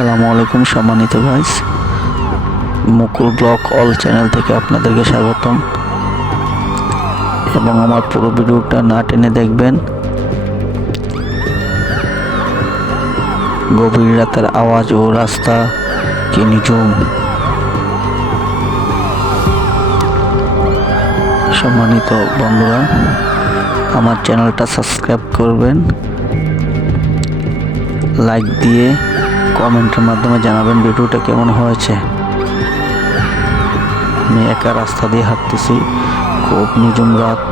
আসসালামু আলাইকুম সম্মানিত guys Mukul block all channel থেকে আপনাদেরকে স্বাগতম। এবং আমার পুরো ভিডিওটা না টেনে দেখবেন। গভীর রাতের আওয়াজ ও রাস্তা কি নিঝুম। সম্মানিত বন্ধুরা, আমার চ্যানেলটা সাবস্ক্রাইব করবেন। লাইক দিয়ে কমেন্টের মাধ্যমে জানাবেন ভিডিওটা কেমন হয়েছে। আমি একা রাস্তা দিয়ে হাঁটতেছি, খুব নিঝুম রাত।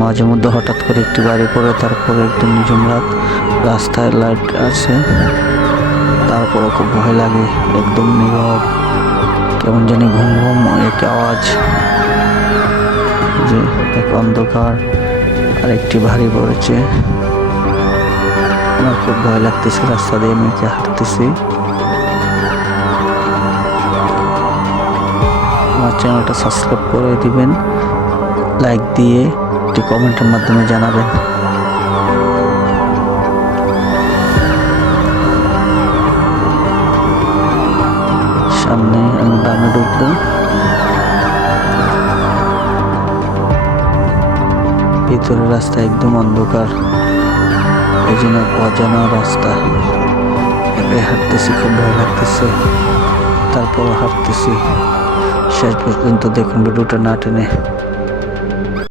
মাঝে মধ্যে হঠাৎ করে একটি গাড়ি পড়ে, তারপরে একদম নিঝুম রাত। রাস্তায় লাইট আছে তারপরে খুব ভয় লাগে, একদম নীরব। কেমন জানি ঘুম ঘুম, এক আওয়াজ যে এক অন্ধকার আর একটি ভারী পড়েছে। আমার খুব ভয় লাগতেছে, রাস্তা দিয়ে মেয়েকে হাঁটতেছি। আমার চ্যানেলটা সাবস্ক্রাইব করে দিবেন লাইক দিয়ে একটি কমেন্টের মাধ্যমে জানাবেন। সামনে আমি বামে ঢুকবো। ভিতরের রাস্তা একদম অন্ধকার। এক অজানা রাস্তা। এভাবে হাঁটতেছি, খুব ভয় লাগতেছে। তারপর হাঁটতেছি। শেষ পর্যন্ত দেখুন ভিডিওটা না টেনে।